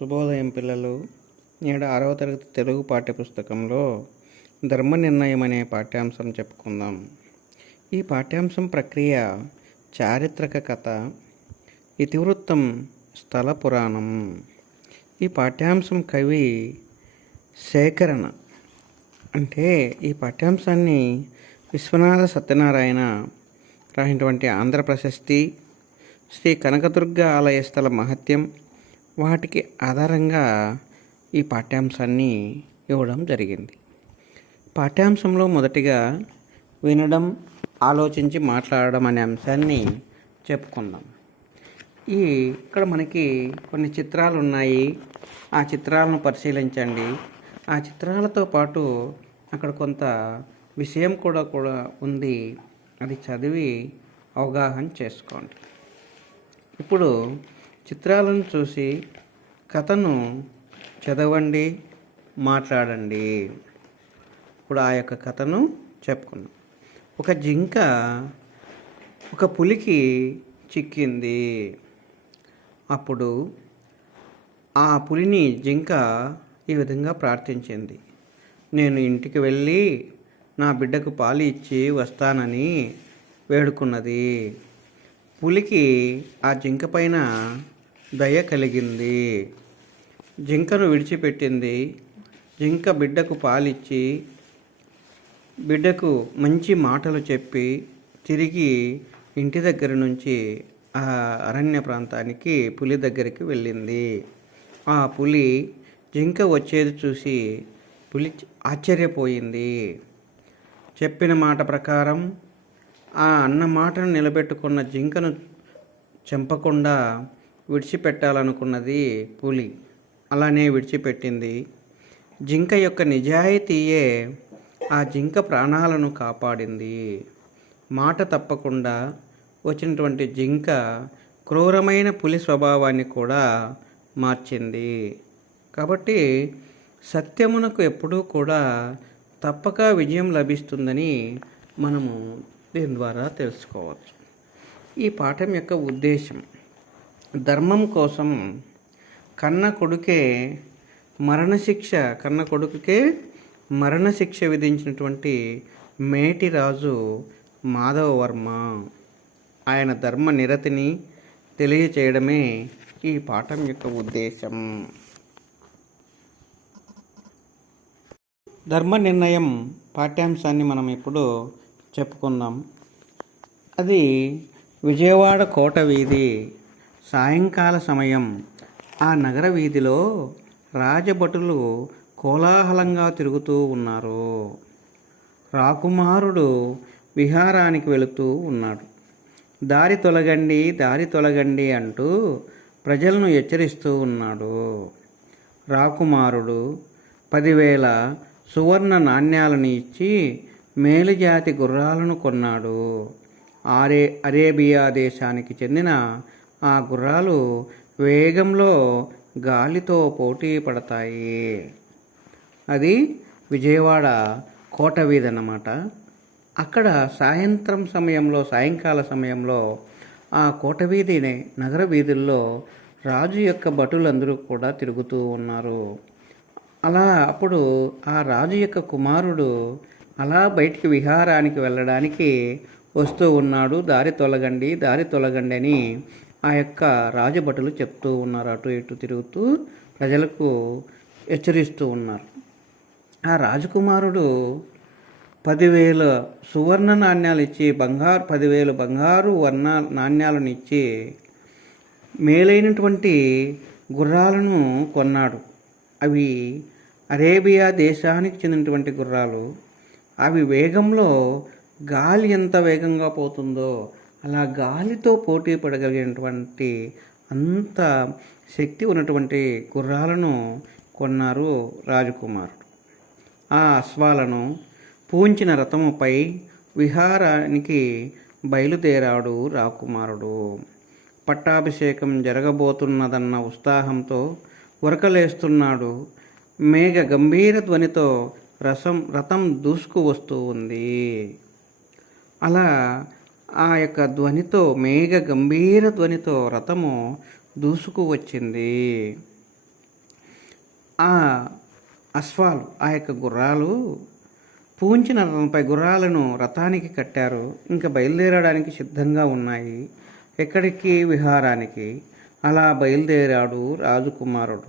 శుభోదయం పిల్లలు. నేడు 6వ తరగతి తెలుగు పాఠ్యపుస్తకంలో ధర్మ నిర్ణయం అనే పాఠ్యాంశం చెప్పుకుందాం. ఈ పాఠ్యాంశం ప్రక్రియ చారిత్రక కథ, ఇతివృత్తం స్థల పురాణం. ఈ పాఠ్యాంశం కవి సేకరణ. అంటే ఈ పాఠ్యాంశాన్ని విశ్వనాథ సత్యనారాయణ రాసినటువంటి ఆంధ్ర ప్రశస్తి, శ్రీ కనకదుర్గ ఆలయ స్థల మహత్యం వాటికి ఆధారంగా ఈ పాఠ్యాంశాన్ని ఇవ్వడం జరిగింది. పాఠ్యాంశంలో మొదటిగా ఆలోచించి మాట్లాడడం అనే అంశాన్ని చెప్పుకుందాం. ఇక్కడ మనకి కొన్ని చిత్రాలు ఉన్నాయి. ఆ చిత్రాలను పరిశీలించండి. ఆ చిత్రాలతో పాటు అక్కడ కొంత విషయం కూడా ఉంది. అది చదివి అవగాహన చేసుకోండి. ఇప్పుడు చిత్రాలను చూసి కథను చదవండి, మాట్లాడండి. ఇప్పుడు ఆ యొక్క కథను చెప్పుకుందాం. ఒక జింక ఒక పులికి చిక్కింది. అప్పుడు ఆ పులిని జింక ఈ విధంగా ప్రార్థించింది. నేను ఇంటికి వెళ్ళి నా బిడ్డకు పాలు ఇచ్చి వస్తానని వేడుకున్నది. పులికి ఆ జింక పైన దయ కలిగింది. జింకను విడిచిపెట్టింది. జింక బిడ్డకు పాలిచ్చి బిడ్డకు మంచి మాటలు చెప్పి తిరిగి ఇంటి దగ్గర నుంచి ఆ అరణ్య ప్రాంతానికి పులి దగ్గరికి వెళ్ళింది. ఆ పులి జింక వచ్చేది చూసి పులి ఆశ్చర్యపోయింది. చెప్పిన మాట ప్రకారం ఆ అన్న మాటను నిలబెట్టుకున్న జింకను చంపకుండా విడిచిపెట్టాలనుకున్నది పులి. అలానే విడిచిపెట్టింది. జింక యొక్క నిజాయితీయే ఆ జింక ప్రాణాలను కాపాడింది. మాట తప్పకుండా వచ్చినటువంటి జింక క్రూరమైన పులి స్వభావాన్ని కూడా మార్చింది. కాబట్టి సత్యమునకు ఎప్పుడూ కూడా తప్పక విజయం లభిస్తుందని మనము దీని ద్వారా తెలుసుకోవచ్చు. ఈ పాఠం యొక్క ఉద్దేశం, ధర్మం కోసం కన్న కొడుకే మరణశిక్ష విధించినటువంటి మేటి రాజు మాధవవర్మ, ఆయన ధర్మ నిరతిని తెలియచేయడమే ఈ పాఠం యొక్క ఉద్దేశం. ధర్మ నిర్ణయం పాఠ్యాంశాన్ని మనం ఇప్పుడు చెప్పుకుందాం. అది విజయవాడ కోట వీధి. సాయంకాల సమయం. ఆ నగర వీధిలో రాజభటులు కోలాహలంగా తిరుగుతూ ఉన్నారు. రాకుమారుడు విహారానికి వెళుతూ ఉన్నాడు. దారి తొలగండి అంటూ ప్రజలను హెచ్చరిస్తూ ఉన్నాడు. రాకుమారుడు 10,000 సువర్ణ నాణ్యాలను ఇచ్చి మేలుజాతి గుర్రాలను కొన్నాడు. అరేబియా దేశానికి చెందిన ఆ గుర్రాలు వేగంలో గాలితో పోటీ పడతాయి. అది విజయవాడ కోట వీధి అన్నమాట. అక్కడ సాయంకాల సమయంలో ఆ కోట వీధిని నగర వీధుల్లో రాజు యొక్క భటులందరూ కూడా తిరుగుతూ ఉన్నారు. అప్పుడు ఆ రాజు యొక్క కుమారుడు అలా బయటికి విహారానికి వెళ్ళడానికి వస్తూ ఉన్నాడు. దారి తొలగండి అని ఆ యొక్క రాజభటులు చెప్తూ ఉన్నారు. అటు ఇటు తిరుగుతూ ప్రజలకు హెచ్చరిస్తూ ఉన్నారు. ఆ రాజకుమారుడు 10,000 సువర్ణ నాణ్యాలు ఇచ్చి 10,000 బంగారు నాణ్యాలను ఇచ్చి మేలైనటువంటి గుర్రాలను కొన్నాడు. అవి అరేబియా దేశానికి చెందినటువంటి గుర్రాలు. అవి వేగంలో గాలి ఎంత వేగంగా పోతుందో అలా గాలితో పోటీ పడగలిగినటువంటి అంత శక్తి ఉన్నటువంటి గుర్రాలను కొన్నారు రాజకుమారుడు. ఆ అశ్వాలను పూంచిన రథముపై విహారానికి బయలుదేరాడు రాకుమారుడు. పట్టాభిషేకం జరగబోతున్నదన్న ఉత్సాహంతో ఉరకలేస్తున్నాడు. మేఘ గంభీర ధ్వనితో రథం దూసుకు వస్తూ ఉంది. అలా ఆ యొక్క ధ్వనితో, మేఘ గంభీర ధ్వనితో రథము దూసుకు వచ్చింది. ఆ అశ్వాలు, ఆ యొక్క గుర్రాలు పూంచిన రథంపై గుర్రాలను రథానికి కట్టారు. ఇంకా బయలుదేరడానికి సిద్ధంగా ఉన్నాయి. ఎక్కడికి? విహారానికి. అలా బయలుదేరాడు రాజకుమారుడు.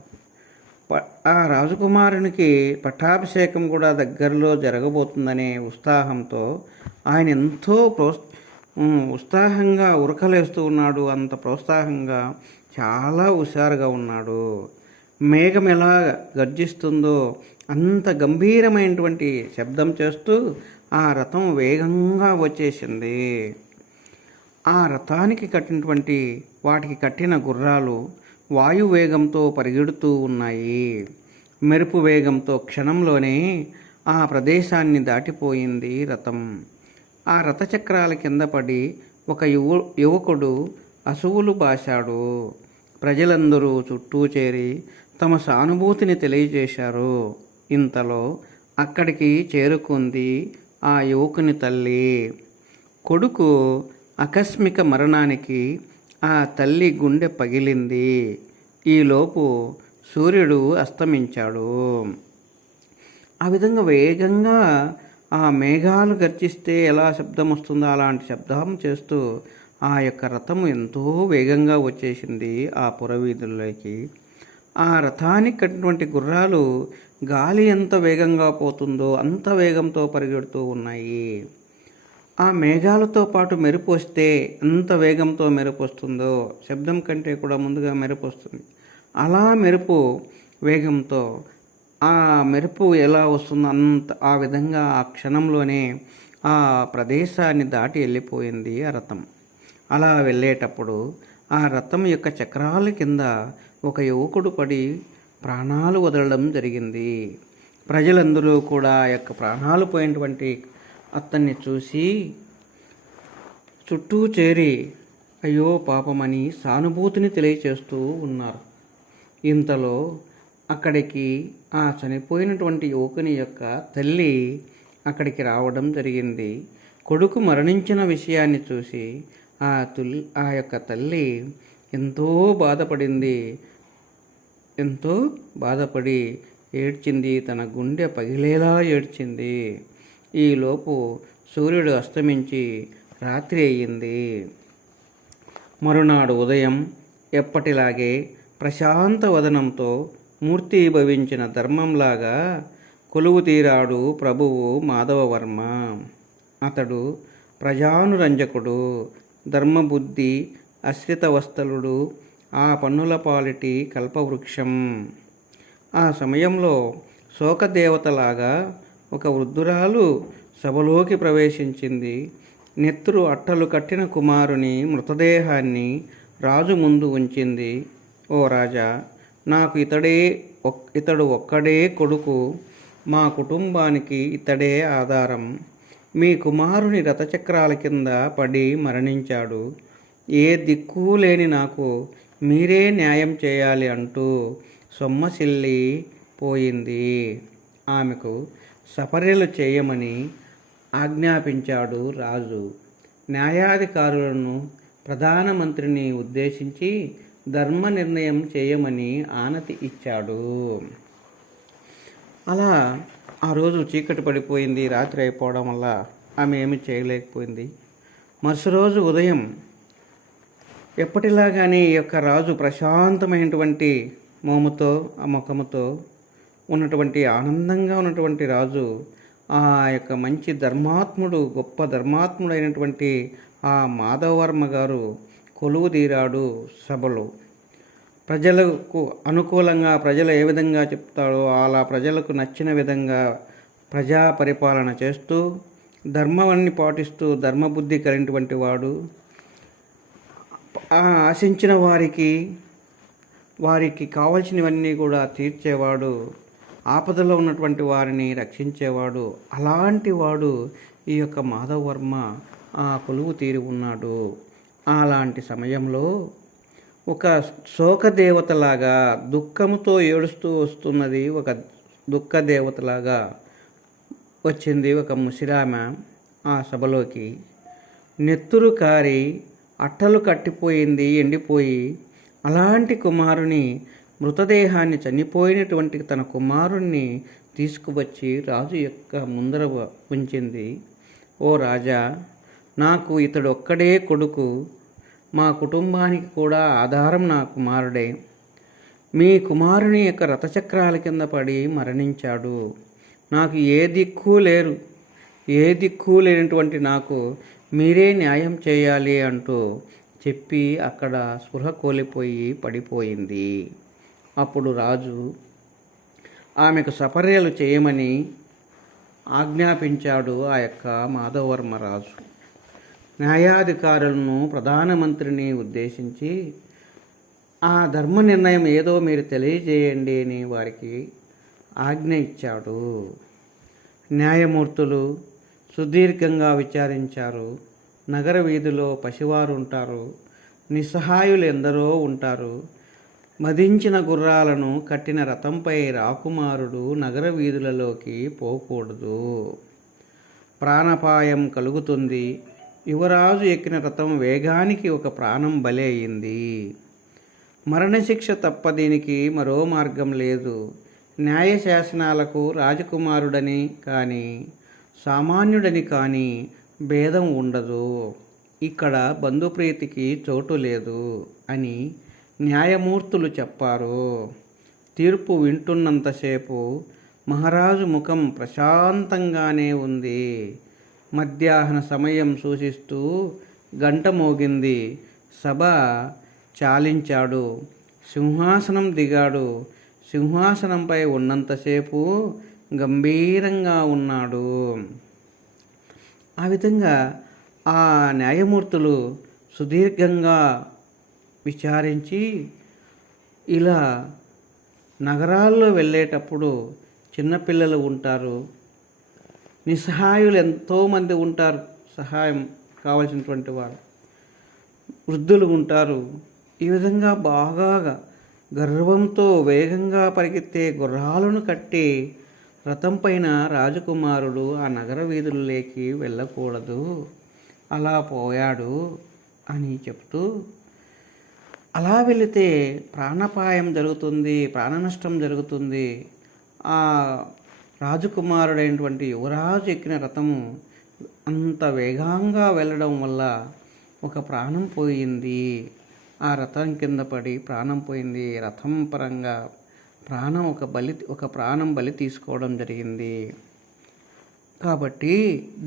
ఆ రాజకుమారునికి పట్టాభిషేకం కూడా దగ్గరలో జరగబోతుందనే ఉత్సాహంతో ఆయన ఎంతో ఉత్సాహంగా ఉరకలేస్తూ ఉన్నాడు. అంత ప్రోత్సాహంగా చాలా హుషారుగా ఉన్నాడు. మేఘం ఎలా గర్జిస్తుందో అంత గంభీరమైనటువంటి శబ్దం చేస్తూ ఆ రథం వేగంగా వచ్చేసింది. ఆ రథానికి కట్టినటువంటి వాటికి కట్టిన గుర్రాలు వాయువేగంతో పరిగెడుతూ ఉన్నాయి. మెరుపు వేగంతో క్షణంలోనే ఆ ప్రదేశాన్ని దాటిపోయింది రథం. ఆ రథచక్రాల కింద పడి ఒక యువకుడు అసువులు బాశాడు. ప్రజలందరూ చుట్టూ చేరి తమ సానుభూతిని తెలియజేశారు. ఇంతలో అక్కడికి చేరుకుంది ఆ యువకుని తల్లి. కొడుకు ఆకస్మిక మరణానికి ఆ తల్లి గుండె పగిలింది. ఈలోపు సూర్యుడు అస్తమించాడు. ఆ విధంగా వేగంగా ఆ మేఘాలు గర్జిస్తే ఎలా శబ్దం వస్తుందో అలాంటి శబ్దం చేస్తూ ఆ యొక్క రథము ఎంతో వేగంగా వచ్చేసింది ఆ పురవీధుల్లోకి. ఆ రథానికి కట్టినటువంటి గుర్రాలు గాలి ఎంత వేగంగా పోతుందో అంత వేగంతో పరిగెడుతూ ఉన్నాయి. ఆ మేఘాలతో పాటు మెరుపు వస్తే ఎంత వేగంతో మెరుపు వస్తుందో, శబ్దం కంటే కూడా ముందుగా మెరుపు వస్తుంది. అలా మెరుపు వేగంతో ఆ మెరుపు ఎలా వస్తుందో అంత ఆ విధంగా ఆ క్షణంలోనే ఆ ప్రదేశాన్ని దాటి వెళ్ళిపోయింది ఆ రథం. అలా వెళ్ళేటప్పుడు ఆ రథం యొక్క చక్రాల కింద ఒక యువకుడు పడి ప్రాణాలు వదలడం జరిగింది. ప్రజలందరూ కూడా ఆ యొక్క ప్రాణాలు పోయినటువంటి అతన్ని చూసి చుట్టూ చేరి అయ్యో పాపమని సానుభూతిని తెలియచేస్తూ ఉన్నారు. ఇంతలో అక్కడికి ఆ చనిపోయినటువంటి యువకుని యొక్క తల్లి అక్కడికి రావడం జరిగింది. కొడుకు మరణించిన విషయాన్ని చూసి ఆ యొక్క తల్లి ఎంతో బాధపడింది. ఎంతో బాధపడి ఏడ్చింది. తన గుండె పగిలేలా ఏడ్చింది. ఈలోపు సూర్యుడు అస్తమించి రాత్రి అయ్యింది. మరునాడు ఉదయం ఎప్పటిలాగే ప్రశాంత వదనంతో మూర్తీభవించిన ధర్మంలాగా కొలువు తీరాడు ప్రభువు మాధవవర్మ. అతడు ప్రజానురంజకుడు, ధర్మబుద్ధి ఆశ్రితవత్సలుడు, ఆ పన్నుల పాలిటి కల్పవృక్షం. ఆ సమయంలో శోకదేవతలాగా ఒక వృద్ధురాలు సభలోకి ప్రవేశించింది. నెత్తురు అట్టలు కట్టిన కుమారుని మృతదేహాన్ని రాజు ముందు ఉంచింది. ఓ రాజా, నాకు ఇతడు ఒక్కడే కొడుకు. మా కుటుంబానికి ఇతడే ఆధారం. మీ కుమారుని రథచక్రాల కింద పడి మరణించాడు. ఏ దిక్కు లేని నాకు మీరే న్యాయం చేయాలి అంటూ సొమ్మసిల్లి పోయింది. ఆమెకు సపర్యలు చేయమని ఆజ్ఞాపించాడు రాజు. న్యాయాధికారులను, ప్రధానమంత్రిని ఉద్దేశించి ధర్మ నిర్ణయం చేయమని ఆనతి ఇచ్చాడు. అలా ఆ రోజు చీకటి పడిపోయింది. రాత్రి అయిపోవడం వల్ల ఆమె ఏమి చేయలేకపోయింది. మరుసటి రోజు ఉదయం ఎప్పటిలాగానే ఈ యొక్క రాజు ప్రశాంతమైనటువంటి మోముతో, ఆ ముఖముతో ఉన్నటువంటి ఆనందంగా ఉన్నటువంటి రాజు ఆ యొక్క మంచి ధర్మాత్ముడు, గొప్ప ధర్మాత్ముడైనటువంటి ఆ మాధవవర్మ గారు కొలువు తీరాడు సభలో. ప్రజలకు అనుకూలంగా ప్రజలు ఏ విధంగా చెప్తాడో అలా ప్రజలకు నచ్చిన విధంగా ప్రజా పరిపాలన చేస్తూ ధర్మాన్ని పాటిస్తూ ధర్మబుద్ధి కలిగినటువంటి వాడు. ఆశించిన వారికి కావలసినవన్నీ కూడా తీర్చేవాడు. ఆపదలో ఉన్నటువంటి వారిని రక్షించేవాడు. అలాంటి వాడు ఈ యొక్క మాధవవర్మ కొలువు తీరి ఉన్నాడు. అలాంటి సమయంలో ఒక శోకదేవతలాగా దుఃఖముతో ఏడుస్తూ వస్తున్నది. ఒక దుఃఖదేవతలాగా వచ్చింది ఒక ముసిరామె ఆ సభలోకి. నెత్తురు కారి అట్టలు కట్టిపోయింది, ఎండిపోయి. అలాంటి కుమారుని మృతదేహాన్ని చనిపోయినటువంటి తన కుమారుణ్ణి తీసుకువచ్చి రాజు యొక్క ముందర ఉంచింది. ఓ రాజా, నాకు ఇతడు ఒక్కడే కొడుకు, మా కుటుంబానికి కూడా ఆధారం నా కుమారుడే. మీ కుమారుని యొక్క రథచక్రాల కింద పడి మరణించాడు. నాకు ఏ దిక్కు లేనటువంటి నాకు మీరే న్యాయం చేయాలి అంటూ చెప్పి అక్కడ స్పృహ కోల్పోయి పడిపోయింది. అప్పుడు రాజు ఆమెకు సపర్యలు చేయమని ఆజ్ఞాపించాడు. ఆ యొక్క మాధవవర్మ రాజు న్యాయాధికారులను, ప్రధానమంత్రిని ఉద్దేశించి ఆ ధర్మ నిర్ణయం ఏదో మీరు తెలియజేయండి అని వారికి ఆజ్ఞ ఇచ్చాడు. న్యాయమూర్తులు సుదీర్ఘంగా విచారించారు. నగర వీధిలో పసివారు ఉంటారు, నిస్సహాయులు ఎందరో ఉంటారు. మదించిన గుర్రాలను కట్టిన రథంపై రాకుమారుడు నగర వీధులలోకి పోకూడదు, ప్రాణాపాయం కలుగుతుంది. యువరాజు ఎక్కిన రథం వేగానికి ఒక ప్రాణం బలి అయింది. మరణశిక్ష తప్ప దీనికి మరో మార్గం లేదు. న్యాయశాసనాలకు రాజకుమారుడని కానీ సామాన్యుడని కానీ భేదం ఉండదు. ఇక్కడ బంధుప్రీతికి చోటు లేదు అని న్యాయమూర్తులు చెప్పారు. తీర్పు వింటున్నంతసేపు మహారాజు ముఖం ప్రశాంతంగానే ఉంది. మధ్యాహ్న సమయం సూచిస్తూ గంట మోగింది. సభ చాలించాడు. సింహాసనం దిగాడు. సింహాసనంపై ఉన్నంతసేపు గంభీరంగా ఉన్నాడు. ఆ విధంగా ఆ న్యాయమూర్తులు సుదీర్ఘంగా విచారించి ఇలా నగరాల్లో వెళ్ళేటప్పుడు చిన్నపిల్లలు ఉంటారు, నిస్సహాయులు ఎంతోమంది ఉంటారు, సహాయం కావాల్సినటువంటి వారు, వృద్ధులు ఉంటారు. ఈ విధంగా బాగా గర్వంతో వేగంగా పరిగెత్తే గుర్రాలను కట్టి రథం పైన రాజకుమారుడు ఆ నగర వీధుల్లోకి వెళ్ళకూడదు, అలా పోయాడు అని చెప్తూ, అలా వెళితే ప్రాణాపాయం జరుగుతుంది, ప్రాణ నష్టం జరుగుతుంది. ఆ రాజకుమారుడైనటువంటి యువరాజు ఎక్కిన రథము అంత వేగంగా వెళ్ళడం వల్ల ఒక ప్రాణం పోయింది. ఆ రథం కింద పడి ప్రాణం పోయింది. రథం పరంగా ఒక ప్రాణం బలి తీసుకోవడం జరిగింది. కాబట్టి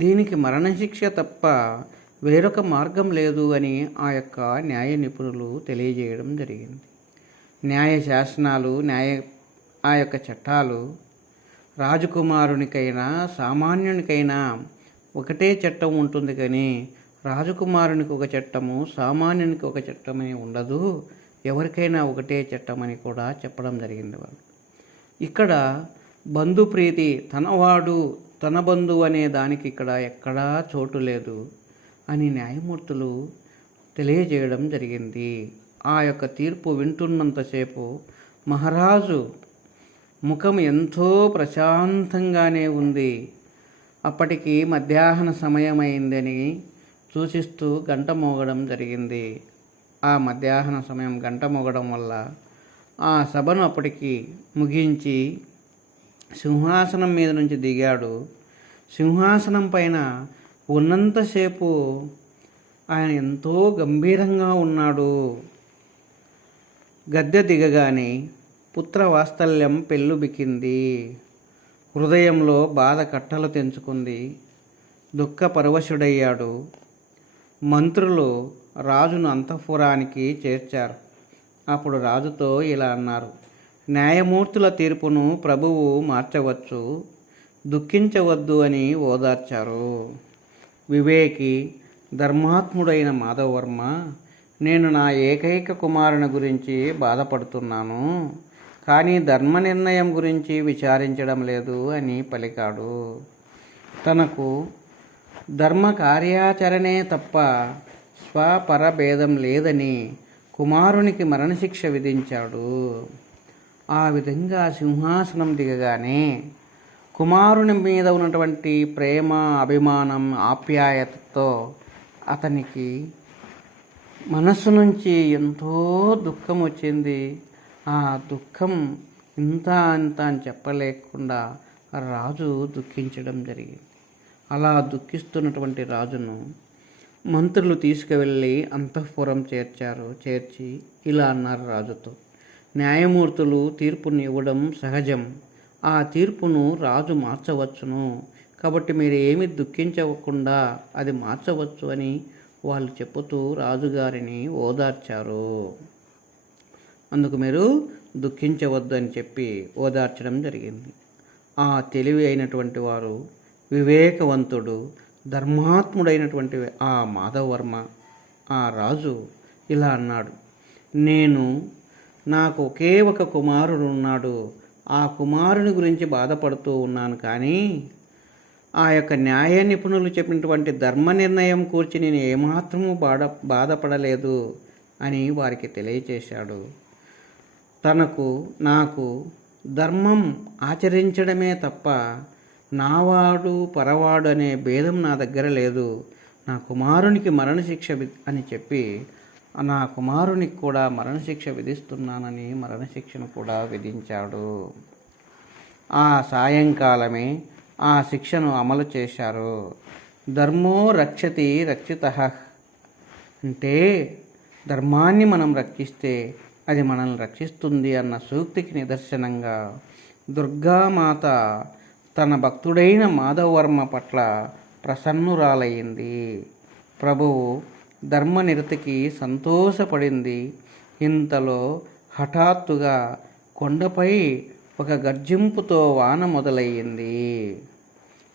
దీనికి మరణశిక్ష తప్ప వేరొక మార్గం లేదు అని ఆ యొక్క న్యాయ నిపుణులు తెలియజేయడం జరిగింది. న్యాయ శాసనాలు, ఆ యొక్క చట్టాలు రాజకుమారునికైనా సామాన్యునికైనా ఒకటే చట్టం ఉంటుంది, కానీ రాజకుమారునికి ఒక చట్టము, సామాన్యునికి ఒక చట్టమని ఉండదు. ఎవరికైనా ఒకటే చట్టమని కూడా చెప్పడం జరిగింది వాళ్ళు. ఇక్కడ బంధుప్రీతి, తనవాడు తన బంధువు అనే దానికి ఇక్కడ ఎక్కడా చోటు లేదు అని న్యాయమూర్తులు తెలియజేయడం జరిగింది. ఆ యొక్క తీర్పు వింటున్నంతసేపు మహారాజు ముఖం ఎంతో ప్రశాంతంగానే ఉంది. అప్పటికి మధ్యాహ్న సమయమైందని సూచిస్తూ గంట మోగడం జరిగింది. ఆ మధ్యాహ్న సమయం గంట మోగడం వల్ల ఆ సభను అప్పటికి ముగించి సింహాసనం మీద నుంచి దిగాడు. సింహాసనం పైన ఉన్నంతసేపు ఆయన ఎంతో గంభీరంగా ఉన్నాడు. గద్దె దిగగానే పుత్ర వాత్సల్యం పెళ్ళుబికింది. హృదయంలో బాధ కట్టలు తెంచుకుంది. దుఃఖ పరవశుడయ్యాడు. మంత్రులు రాజును అంతఃపురానికి చేర్చారు. అప్పుడు రాజుతో ఇలా అన్నారు: న్యాయమూర్తుల తీర్పును ప్రభువు మార్చవచ్చు, దుఃఖించవద్దు అని ఓదార్చారు. వివేకి, ధర్మాత్ముడైన మాధవవర్మ, నేను నా ఏకైక కుమారుని గురించి బాధపడుతున్నాను, కానీ ధర్మ నిర్ణయం గురించి విచారించడం లేదు అని పలికాడు. తనకు ధర్మ కార్యాచరణే తప్ప స్వపరభేదం లేదని కుమారునికి మరణశిక్ష విధించాడు. ఆ విధంగా సింహాసనం దిగగానే కుమారుని మీద ఉన్నటువంటి ప్రేమ, అభిమానం, ఆప్యాయతతో అతనికి మనస్సు నుంచి ఎంతో దుఃఖం వచ్చింది. ఆ దుఃఖం ఇంత అంత అని చెప్పలేకుండా రాజు దుఃఖించడం జరిగింది. అలా దుఃఖిస్తున్నటువంటి రాజును మంత్రులు తీసుకువెళ్ళి అంతఃపురం చేర్చి ఇలా అన్నారు రాజుతో, న్యాయమూర్తులు తీర్పుని ఇవ్వడం సహజం. ఆ తీర్పును రాజు మార్చవచ్చును. కాబట్టి మీరు ఏమి దుఃఖించకుండా అది మార్చవచ్చు అని వాళ్ళు చెప్పుతూ రాజుగారిని ఓదార్చారు. అందుకు మీరు దుఃఖించవద్దు అని చెప్పి ఓదార్చడం జరిగింది. ఆ తెలివి అయినటువంటి వారు, వివేకవంతుడు, ధర్మాత్ముడైనటువంటి ఆ మాధవవర్మ ఆ రాజు ఇలా అన్నాడు, నాకు ఒకే ఒక కుమారుడు ఉన్నాడు. ఆ కుమారుని గురించి బాధపడుతూ ఉన్నాను. కానీ ఆ యొక్క న్యాయ నిపుణులు చెప్పినటువంటి ధర్మ నిర్ణయం కూర్చి నేను ఏమాత్రము బాధపడలేదు అని వారికి తెలియచేశాడు. నాకు ధర్మం ఆచరించడమే తప్ప నావాడు పరవాడు అనే భేదం నా దగ్గర లేదు. నా కుమారునికి మరణశిక్ష అని చెప్పి నా కుమారునికి కూడా మరణశిక్ష విధిస్తున్నానని మరణశిక్షను కూడా విధించాడు. ఆ సాయంకాలమే ఆ శిక్షను అమలు చేశారు. ధర్మో రక్షతి రక్షితః అంటే ధర్మాన్ని మనం రక్షిస్తే అది మనల్ని రక్షిస్తుంది అన్న సూక్తికి నిదర్శనంగా దుర్గామాత తన భక్తుడైన మాధవవర్మ పట్ల ప్రసన్నురాలయ్యింది. ప్రభువు ధర్మనిరతికి సంతోషపడింది. ఇంతలో హఠాత్తుగా కొండపై ఒక గర్జింపుతో వాన మొదలయ్యింది.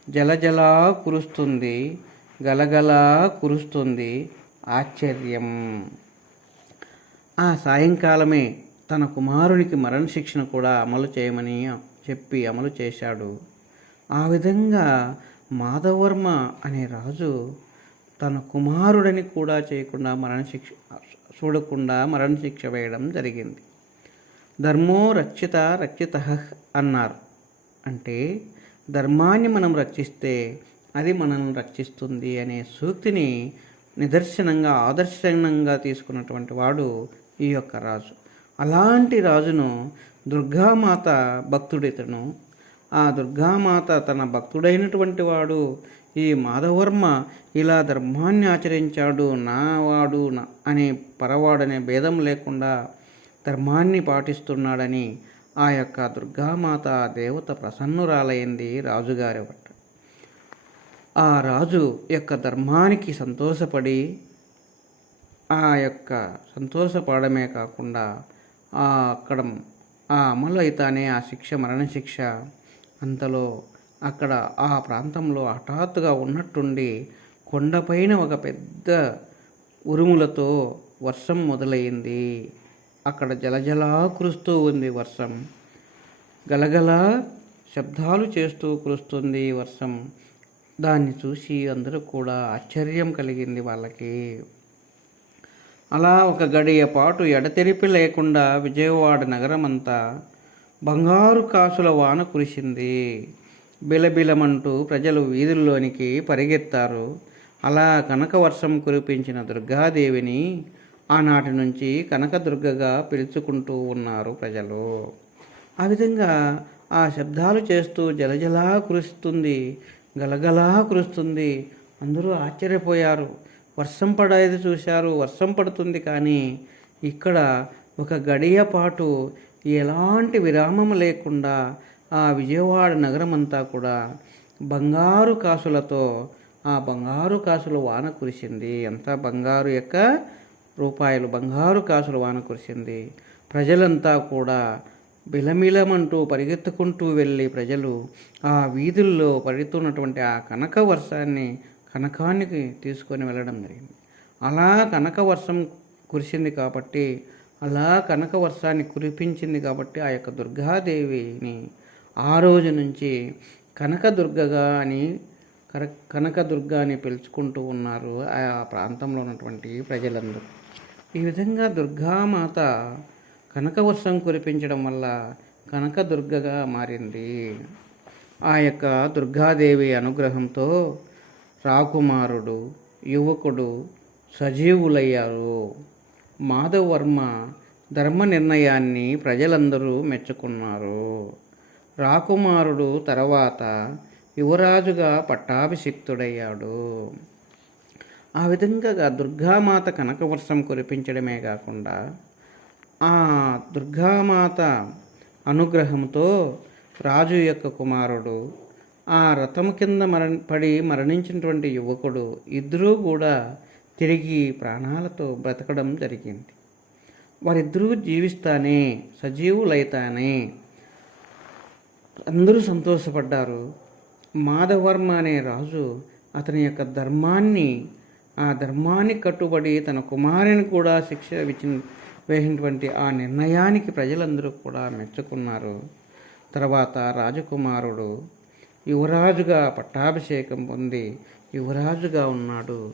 జలజలా కురుస్తుంది, గలగలా కురుస్తుంది. ఆశ్చర్యం. ఆ సాయంకాలమే తన కుమారునికి మరణశిక్షను కూడా అమలు చేయమని చెప్పి అమలు చేశాడు. ఆ విధంగా మాధవవర్మ అనే రాజు తన కుమారుడని కూడా చూడకుండా మరణశిక్ష వేయడం జరిగింది. ధర్మో రక్షితః అన్నారు. అంటే ధర్మాన్ని మనం రక్షిస్తే అది మనల్ని రక్షిస్తుంది అనే సూక్తిని నిదర్శనంగా ఆదర్శనంగా తీసుకున్నటువంటి వాడు ఈ యొక్క రాజు. అలాంటి రాజును దుర్గామాత భక్తుడితను. ఆ దుర్గామాత తన భక్తుడైనటువంటి వాడు ఈ మాధవవర్మ ఇలా ధర్మాన్ని ఆచరించాడు, నావాడు అనే పరవాడనే భేదం లేకుండా ధర్మాన్ని పాటిస్తున్నాడని ఆ యొక్క దుర్గామాత దేవత ప్రసన్నురాలైంది రాజుగారి పట్ల. ఆ రాజు యొక్క ధర్మానికి సంతోషపడి ఆ యొక్క సంతోషపడమే కాకుండా అక్కడ అమలు అయితేనే ఆ శిక్ష మరణశిక్ష అంతలో అక్కడ ఆ ప్రాంతంలో హఠాత్తుగా ఉన్నట్టుండి కొండపైన ఒక పెద్ద ఉరుములతో వర్షం మొదలైంది. అక్కడ జలజలా కురుస్తూ ఉంది వర్షం. గలగల శబ్దాలు చేస్తూ కురుస్తుంది వర్షం. దాన్ని చూసి అందరూ కూడా ఆశ్చర్యం కలిగింది వాళ్ళకి. అలా ఒక గడియ పాటు ఎడతెరిపి లేకుండా విజయవాడ నగరమంతా బంగారు కాసుల వాన కురిసింది. బిలబిలమంటూ ప్రజలు వీధుల్లోనికి పరిగెత్తారు. అలా కనకవర్షం కురిపించిన దుర్గాదేవిని ఆనాటి నుంచి కనకదుర్గగా పిలుచుకుంటూ ఉన్నారు ప్రజలు. ఆ విధంగా ఆ శబ్దాలు చేస్తూ జలజలా కురుస్తుంది, గలగలా కురుస్తుంది. అందరూ ఆశ్చర్యపోయారు. వర్షం పడేది చూశారు, వర్షం పడుతుంది. కానీ ఇక్కడ ఒక గడియ పాటు ఎలాంటి విరామం లేకుండా ఆ విజయవాడ నగరం అంతా కూడా బంగారు కాసులతో ఆ బంగారు కాసుల వాన కురిసింది. అంతా బంగారు యొక్క రూపాయలు బంగారు కాసుల వాన కురిసింది. ప్రజలంతా కూడా బిలమిలమంటూ పరిగెత్తుకుంటూ వెళ్ళి ప్రజలు ఆ వీధుల్లో పడుతున్నటువంటి ఆ కనక వర్షాన్ని కనకానికి తీసుకొని వెళ్ళడం జరిగింది. అలా కనక వర్షం కురిసింది కాబట్టి అలా కనక వర్షాన్ని కురిపించింది కాబట్టి ఆ యొక్క దుర్గాదేవిని ఆ రోజు నుంచి కనకదుర్గగా అని కనకదుర్గ అని పిలుచుకుంటూ ఉన్నారు ఆ ప్రాంతంలో ఉన్నటువంటి ప్రజలందరూ. ఈ విధంగా దుర్గామాత కనకవర్షం కురిపించడం వల్ల కనకదుర్గగా మారింది. ఆ యొక్క దుర్గాదేవి అనుగ్రహంతో రాకుమారుడు, యువకుడు సజీవులయ్యారు. మాధవవర్మ ధర్మ నిర్ణయాన్ని ప్రజలందరూ మెచ్చుకున్నారు. రాకుమారుడు తర్వాత యువరాజుగా పట్టాభిషిక్తుడయ్యాడు. ఆ విధంగా దుర్గామాత కనకవర్షం కురిపించడమే కాకుండా ఆ దుర్గామాత అనుగ్రహంతో రాజు యొక్క కుమారుడు, ఆ రథము కింద పడి మరణించినటువంటి యువకుడు ఇద్దరూ కూడా తిరిగి ప్రాణాలతో బ్రతకడం జరిగింది. వారిద్దరూ జీవిస్తానే, సజీవులైతానే అందరూ సంతోషపడ్డారు. మాధవర్మ అనే రాజు అతని యొక్క ఆ ధర్మానికి కట్టుబడి తన కుమారుని కూడా శిక్ష వేసినటువంటి ఆ నిర్ణయానికి ప్రజలందరూ కూడా మెచ్చుకున్నారు. తర్వాత రాజకుమారుడు యువరాజుగా పట్టాభిషేకం పొంది యువరాజుగా ఉన్నాడు.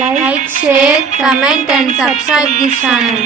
Like, share, comment and subscribe this channel.